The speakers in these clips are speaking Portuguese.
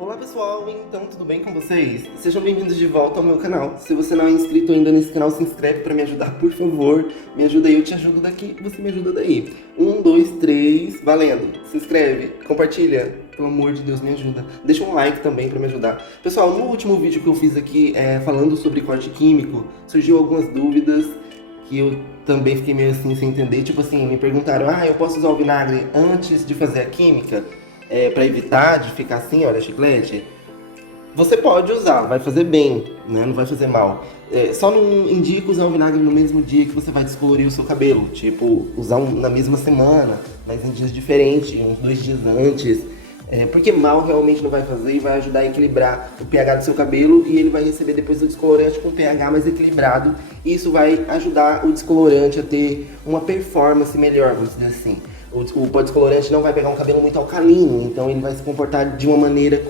Olá pessoal, então tudo bem com vocês? Sejam bem-vindos de volta ao meu canal. Se você não é inscrito ainda nesse canal, se inscreve para me ajudar, por favor. Me ajuda aí, eu te ajudo daqui, você me ajuda daí. 1, 2, 3, valendo. Se inscreve, compartilha, pelo amor de Deus, me ajuda. Deixa um like também para me ajudar. Pessoal, no último vídeo que eu fiz aqui falando sobre corte químico, surgiu algumas dúvidas que eu também fiquei meio assim sem entender. Tipo assim, me perguntaram, eu posso usar o vinagre antes de fazer a química? Para evitar de ficar assim, olha, chiclete, você pode usar, vai fazer bem, né? Não vai fazer mal. Só não indica usar o vinagre no mesmo dia que você vai descolorir o seu cabelo. Tipo, usar na mesma semana, mas em dias diferentes, uns 2 dias antes. Porque mal realmente não vai fazer e vai ajudar a equilibrar o pH do seu cabelo e ele vai receber depois o descolorante com o pH mais equilibrado. E isso vai ajudar o descolorante a ter uma performance melhor, vamos dizer assim. O pó descolorante não vai pegar um cabelo muito alcalino, então ele vai se comportar de uma maneira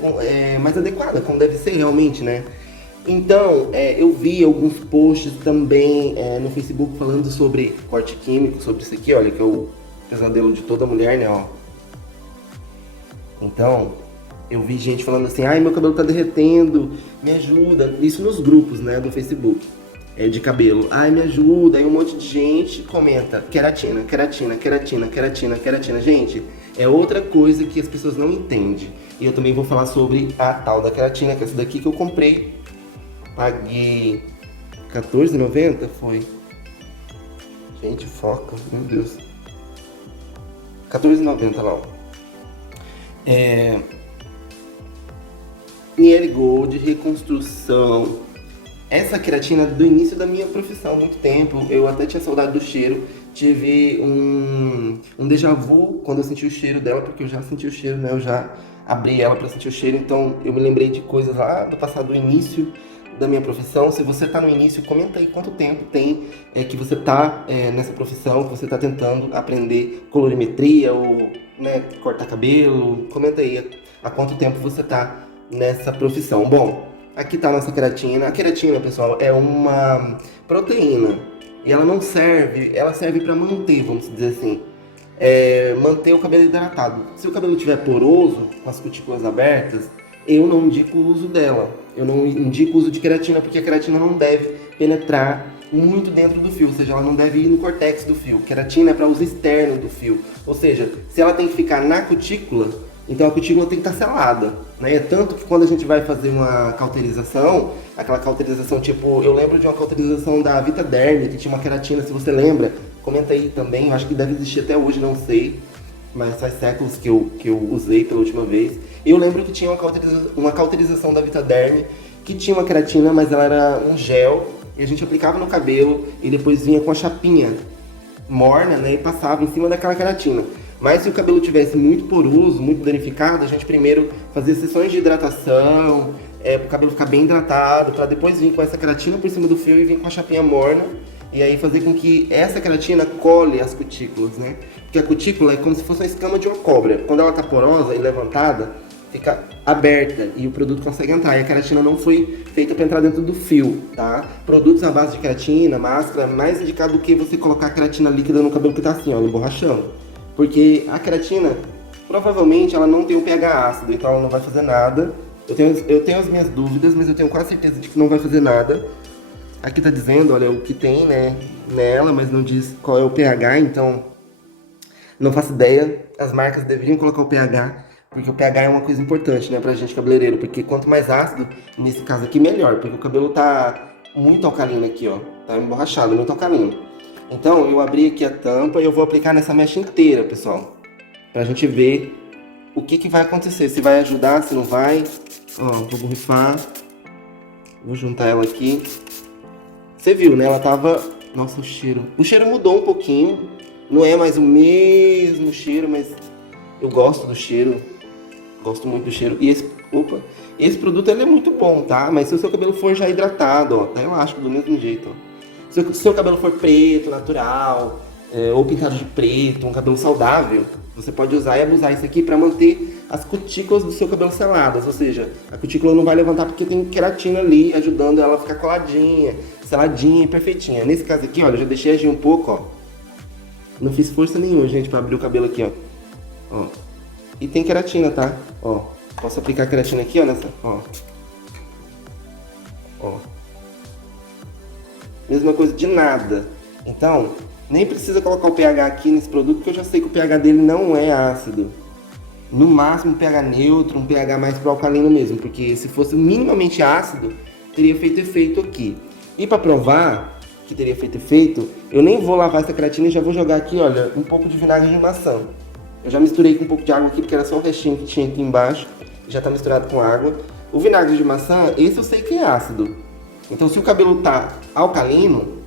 mais adequada, como deve ser realmente, né? Então, eu vi alguns posts também no Facebook falando sobre corte químico, sobre isso aqui, olha, que é o pesadelo de toda mulher, né, ó. Então, eu vi gente falando assim, meu cabelo tá derretendo, me ajuda. Isso nos grupos, né, do Facebook. De cabelo, me ajuda, aí um monte de gente comenta queratina, queratina, queratina, queratina, queratina. Gente, é outra coisa que as pessoas não entendem. E eu também vou falar sobre a tal da queratina, que é essa daqui que eu comprei. Paguei R$14,90, foi? Gente, foca, meu Deus. R$14,90 lá, ó. Miele Gold, reconstrução. Essa queratina do início da minha profissão, há muito tempo, eu até tinha saudade do cheiro, tive um déjà vu quando eu senti o cheiro dela, porque eu já senti o cheiro, né, eu já abri ela para sentir o cheiro, então eu me lembrei de coisas lá do passado, do início da minha profissão. Se você tá no início, comenta aí quanto tempo tem que você tá nessa profissão, que você tá tentando aprender colorimetria ou cortar cabelo, comenta aí há quanto tempo você tá nessa profissão. Bom, aqui tá a nossa queratina. A queratina, pessoal, é uma proteína. E ela não serve, ela serve para manter, vamos dizer assim, manter o cabelo hidratado. Se o cabelo estiver poroso, com as cutículas abertas, eu não indico o uso dela. Eu não indico o uso de queratina, porque a queratina não deve penetrar muito dentro do fio, ou seja, ela não deve ir no córtex do fio. Queratina é para uso externo do fio. Ou seja, se ela tem que ficar na cutícula, então a cutícula tem que estar selada, né? Tanto que quando a gente vai fazer uma cauterização, aquela cauterização tipo, eu lembro de uma cauterização da Vitaderm, que tinha uma queratina, se você lembra, comenta aí também, eu acho que deve existir até hoje, não sei, mas faz séculos que eu usei pela última vez. Eu lembro que tinha uma cauterização da Vitaderm, que tinha uma queratina, mas ela era um gel, e a gente aplicava no cabelo, e depois vinha com a chapinha morna, né, e passava em cima daquela queratina. Mas se o cabelo tivesse muito poroso, muito danificado, a gente primeiro fazia sessões de hidratação, para o cabelo ficar bem hidratado, para depois vir com essa queratina por cima do fio e vir com a chapinha morna, e aí fazer com que essa queratina cole as cutículas, né? Porque a cutícula é como se fosse uma escama de uma cobra. Quando ela está porosa e levantada, fica aberta e o produto consegue entrar. E a queratina não foi feita para entrar dentro do fio, tá? Produtos à base de queratina, máscara, mais indicado do que você colocar a queratina líquida no cabelo que está assim, ó, emborrachando. Porque a queratina, provavelmente, ela não tem um pH ácido, então ela não vai fazer nada. Eu tenho as minhas dúvidas, mas eu tenho quase certeza de que não vai fazer nada. Aqui tá dizendo, olha, o que tem, né, nela, mas não diz qual é o pH, então não faço ideia. As marcas deveriam colocar o pH, porque o pH é uma coisa importante, né, pra gente cabeleireiro. Porque quanto mais ácido, nesse caso aqui, melhor. Porque o cabelo tá muito alcalino aqui, ó. Tá emborrachado, muito alcalino. Então, eu abri aqui a tampa e eu vou aplicar nessa mecha inteira, pessoal. Pra gente ver o que vai acontecer. Se vai ajudar, se não vai. Ó, vou borrifar. Vou juntar ela aqui. Você viu, né? Ela tava... Nossa, o cheiro. O cheiro mudou um pouquinho. Não é mais o mesmo cheiro, mas eu gosto do cheiro. Gosto muito do cheiro. E esse produto ele é muito bom, tá? Mas se o seu cabelo for já hidratado, ó, tá elástico do mesmo jeito, ó. Se o seu cabelo for preto, natural, ou pintado de preto, um cabelo saudável, você pode usar e abusar isso aqui para manter as cutículas do seu cabelo seladas. Ou seja, a cutícula não vai levantar porque tem queratina ali ajudando ela a ficar coladinha, seladinha e perfeitinha. Nesse caso aqui, olha, eu já deixei agir um pouco, ó. Não fiz força nenhuma, gente, para abrir o cabelo aqui, ó. E tem queratina, tá? Ó. Posso aplicar a queratina aqui, ó, nessa, ó. Ó. Mesma coisa de nada. Então, nem precisa colocar o pH aqui nesse produto, porque eu já sei que o pH dele não é ácido. No máximo, um pH neutro, um pH mais pro alcalino mesmo, porque se fosse minimamente ácido, teria feito efeito aqui. E para provar que teria feito efeito, eu nem vou lavar essa creatina e já vou jogar aqui, olha, um pouco de vinagre de maçã. Eu já misturei com um pouco de água aqui, porque era só o restinho que tinha aqui embaixo, já está misturado com água. O vinagre de maçã, esse eu sei que é ácido. Então, se o cabelo tá alcalino,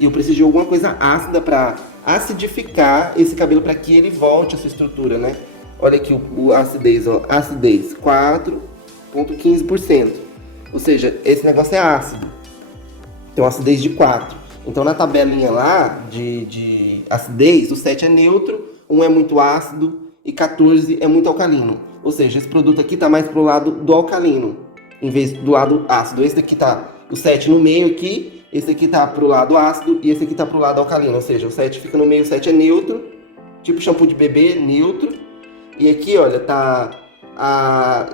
eu preciso de alguma coisa ácida para acidificar esse cabelo para que ele volte à sua estrutura, né? Olha aqui a acidez, ó, acidez 4,15%. Ou seja, esse negócio é ácido. Tem uma acidez de 4. Então na tabelinha lá de acidez, o 7 é neutro, 1 é muito ácido e 14 é muito alcalino. Ou seja, esse produto aqui está mais pro lado do alcalino, em vez do lado ácido. Esse daqui tá o 7 no meio aqui, esse aqui tá pro lado ácido e esse aqui tá pro lado alcalino. Ou seja, o 7 fica no meio, o 7 é neutro, tipo shampoo de bebê, neutro. E aqui, olha, tá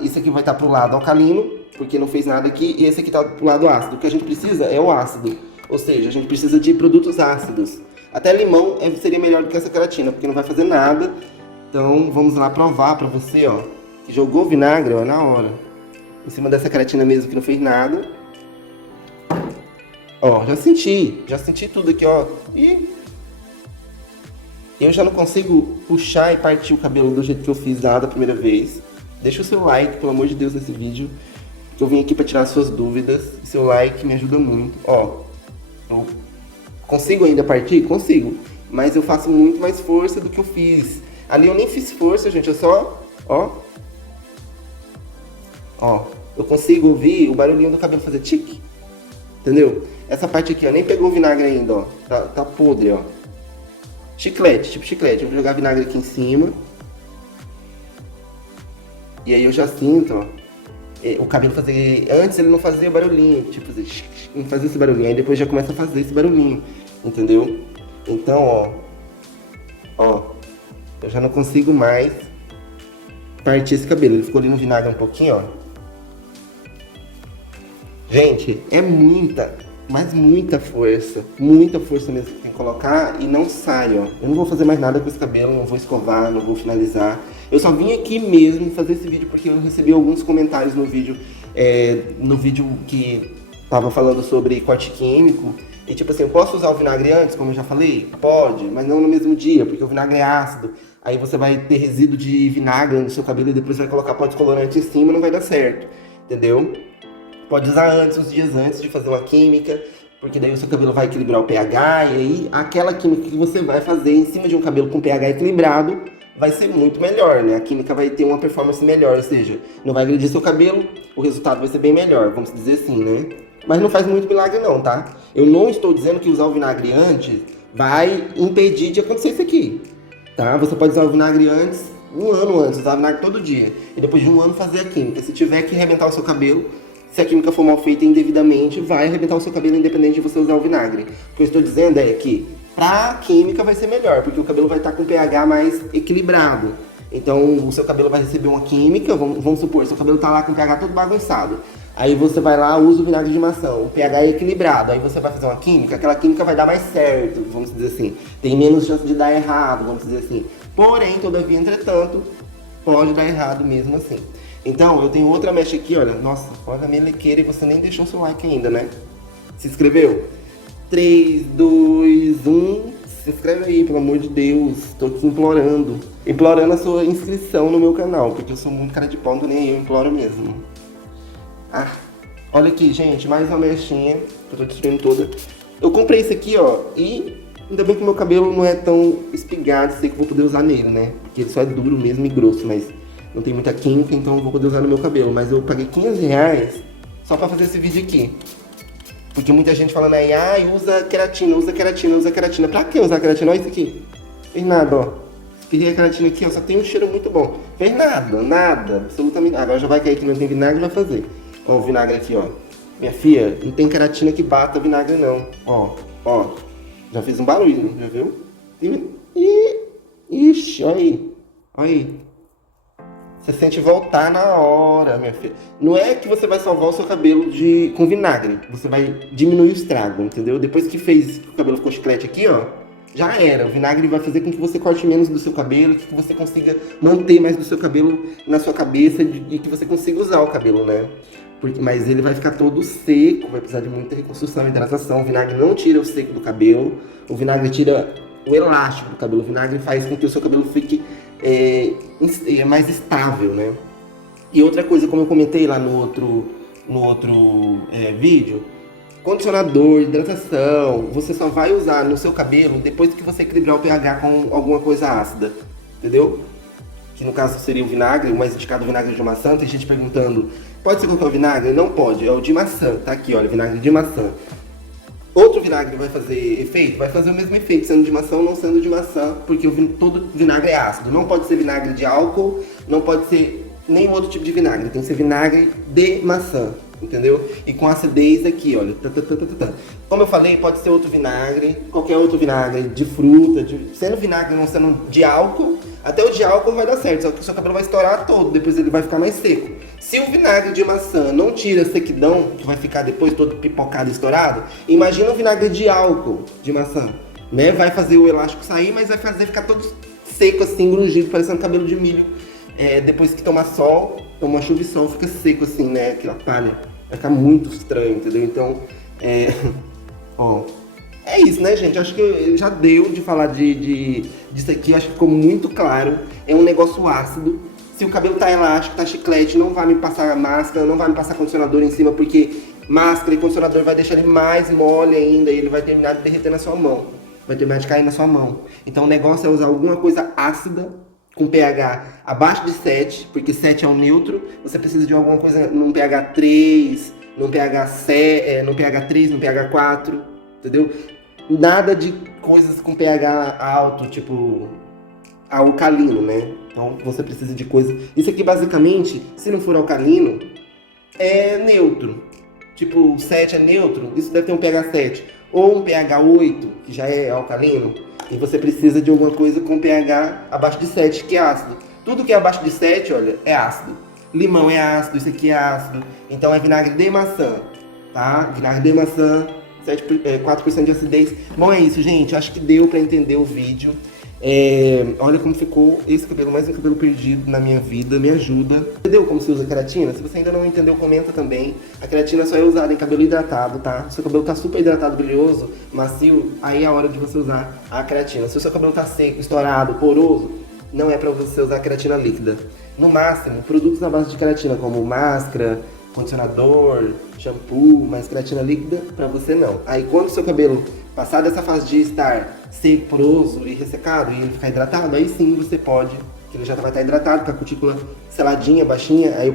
isso aqui vai estar pro lado alcalino, porque não fez nada aqui, e esse aqui tá pro lado ácido. O que a gente precisa é o ácido, ou seja, a gente precisa de produtos ácidos. Até limão seria melhor do que essa queratina, porque não vai fazer nada. Então, vamos lá provar pra você, ó, que jogou vinagre, ó, na hora. Em cima dessa queratina mesmo, que não fez nada. Ó, já senti tudo aqui, ó. E eu já não consigo puxar e partir o cabelo do jeito que eu fiz lá da primeira vez. Deixa o seu like, pelo amor de Deus, nesse vídeo. Que eu vim aqui para tirar suas dúvidas. Seu like me ajuda muito. Ó, eu consigo ainda partir? Consigo. Mas eu faço muito mais força do que eu fiz. Ali eu nem fiz força, gente. Eu só, ó. Ó, eu consigo ouvir o barulhinho do cabelo fazer tique. Entendeu? Essa parte aqui, ó, nem pegou o vinagre ainda, ó. Tá podre, ó. Chiclete, tipo chiclete. Eu vou jogar vinagre aqui em cima. E aí eu já sinto, ó, o cabelo fazer... Antes ele não fazia barulhinho, tipo, não fazia esse barulhinho. Aí depois já começa a fazer esse barulhinho, entendeu? Então, ó, eu já não consigo mais partir esse cabelo. Ele ficou ali no vinagre um pouquinho, ó. Gente, é mas muita força mesmo que tem que colocar e não sai, ó. Eu não vou fazer mais nada com esse cabelo, não vou escovar, não vou finalizar. Eu só vim aqui mesmo fazer esse vídeo porque eu recebi alguns comentários no vídeo que tava falando sobre corte químico. E tipo assim, eu posso usar o vinagre antes, como eu já falei? Pode, mas não no mesmo dia, porque o vinagre é ácido. Aí você vai ter resíduo de vinagre no seu cabelo e depois vai colocar pó descolorante em cima, não vai dar certo, entendeu? Pode usar antes, uns dias antes de fazer uma química, porque daí o seu cabelo vai equilibrar o pH, e aí aquela química que você vai fazer em cima de um cabelo com pH equilibrado vai ser muito melhor, né? A química vai ter uma performance melhor, ou seja, não vai agredir seu cabelo, o resultado vai ser bem melhor, vamos dizer assim, né? Mas não faz muito milagre não, tá? Eu não estou dizendo que usar o vinagre antes vai impedir de acontecer isso aqui, tá? Você pode usar o vinagre antes, um ano antes, usar o vinagre todo dia, e depois de um ano fazer a química. Se tiver que arrebentar o seu cabelo, se a química for mal feita indevidamente, vai arrebentar o seu cabelo independente de você usar o vinagre. O que eu estou dizendo é que pra química vai ser melhor, porque o cabelo vai estar com pH mais equilibrado. Então o seu cabelo vai receber uma química, vamos supor, seu cabelo tá lá com pH todo bagunçado. Aí você vai lá, usa o vinagre de maçã, o pH é equilibrado, aí você vai fazer uma química, aquela química vai dar mais certo, vamos dizer assim. Tem menos chance de dar errado, vamos dizer assim. Porém, todavia, entretanto, pode dar errado mesmo assim. Então, eu tenho outra mecha aqui, olha. Nossa, olha a melequeira e você nem deixou seu like ainda, né? Se inscreveu? 3, 2, 1. Se inscreve aí, pelo amor de Deus. Tô te implorando. Implorando a sua inscrição no meu canal, porque eu sou muito cara de pau, não tô nem aí, eu imploro mesmo. Ah, olha aqui, gente, mais uma mechinha que eu tô destruindo toda. Eu comprei esse aqui, ó, e ainda bem que meu cabelo não é tão espigado, sei que eu vou poder usar nele, né? Porque ele só é duro mesmo e grosso, mas não tem muita química, então eu vou poder usar no meu cabelo. Mas eu paguei 15 reais só pra fazer esse vídeo aqui. Porque muita gente falando aí, usa queratina, usa queratina, usa queratina. Pra que usar queratina? Olha isso aqui. Fez nada, ó. Espirrei a queratina aqui, ó, só tem um cheiro muito bom. Fez nada, absolutamente nada. Agora já vai cair que não tem vinagre, vai fazer. Ó, o vinagre aqui, ó. Minha filha, não tem queratina que bata vinagre, não. Ó. Já fez um barulho, já viu? Ixi, olha aí. Olha aí. Você sente voltar na hora, minha filha. Não é que você vai salvar o seu cabelo com vinagre. Você vai diminuir o estrago, entendeu? Depois que fez, que o cabelo ficou chiclete aqui, ó, já era. O vinagre vai fazer com que você corte menos do seu cabelo, que você consiga manter mais do seu cabelo na sua cabeça e que você consiga usar o cabelo, né? Mas ele vai ficar todo seco, vai precisar de muita reconstrução e hidratação. O vinagre não tira o seco do cabelo, o vinagre tira o elástico do cabelo. O vinagre faz com que o seu cabelo fique mais estável, né? E outra coisa, como eu comentei lá no outro vídeo, condicionador, hidratação, você só vai usar no seu cabelo depois que você equilibrar o pH com alguma coisa ácida, entendeu? Que no caso seria o vinagre, o mais indicado o vinagre de maçã. Tem gente perguntando, pode ser qualquer vinagre? Não pode, é o de maçã, tá aqui, olha, vinagre de maçã. Outro vinagre vai fazer efeito? Vai fazer o mesmo efeito, sendo de maçã ou não sendo de maçã, porque todo vinagre é ácido. Não pode ser vinagre de álcool, não pode ser nenhum outro tipo de vinagre, tem que ser vinagre de maçã, entendeu? E com acidez aqui, olha. Como eu falei, pode ser outro vinagre, qualquer outro vinagre de fruta, sendo vinagre não sendo de álcool, até o de álcool vai dar certo, só que o seu cabelo vai estourar todo, depois ele vai ficar mais seco. Se o vinagre de maçã não tira a sequidão, que vai ficar depois todo pipocado e estourado, imagina um vinagre de álcool de maçã, né? Vai fazer o elástico sair, mas vai fazer ficar todo seco assim, grungido, parecendo cabelo de milho. Depois que tomar sol, toma chuva e sol, fica seco assim, né? Aquela palha. Vai ficar muito estranho, entendeu? Então, ó, é isso, né, gente? Acho que já deu de falar disso aqui. Acho que ficou muito claro. É um negócio ácido. Se o cabelo tá elástico, tá chiclete, não vai me passar máscara, não vai me passar condicionador em cima, porque máscara e condicionador vai deixar ele mais mole ainda e ele vai terminar de derreter na sua mão. Vai terminar de cair na sua mão. Então o negócio é usar alguma coisa ácida, com pH abaixo de 7, porque 7 é o neutro. Você precisa de alguma coisa num pH 3, num pH 7, num pH 3, num pH 4, entendeu? Nada de coisas com pH alto, tipo alcalino, né? Então você precisa de coisa. Isso aqui basicamente, se não for alcalino, é neutro. Tipo, 7 é neutro, isso deve ter um pH 7. Ou um pH 8, que já é alcalino. E você precisa de alguma coisa com pH abaixo de 7, que é ácido. Tudo que é abaixo de 7, olha, é ácido. Limão é ácido, isso aqui é ácido. Então é vinagre de maçã, tá? Vinagre de maçã, 4% de acidez. Bom, é isso, gente. Acho que deu pra entender o vídeo. Olha como ficou esse cabelo, mais um cabelo perdido na minha vida, me ajuda. Entendeu como se usa queratina? Se você ainda não entendeu, comenta também. A queratina só é usada em cabelo hidratado, tá? Se o seu cabelo tá super hidratado, brilhoso, macio, aí é a hora de você usar a queratina. Se o seu cabelo tá seco, estourado, poroso, não é pra você usar a queratina líquida. No máximo, produtos na base de queratina, como máscara, condicionador, shampoo, mas queratina líquida, pra você não. Aí quando o seu cabelo passar dessa fase de estar seco, poroso e ressecado e ele ficar hidratado, aí sim você pode, que ele já vai estar hidratado, com a cutícula seladinha, baixinha, aí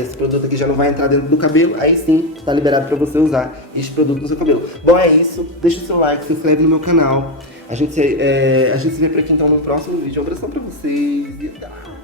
esse produto aqui já não vai entrar dentro do cabelo, aí sim está liberado para você usar este produto no seu cabelo. Bom, é isso, deixa o seu like, se inscreve no meu canal. A gente se vê por aqui então no próximo vídeo. Um abração para vocês e tchau!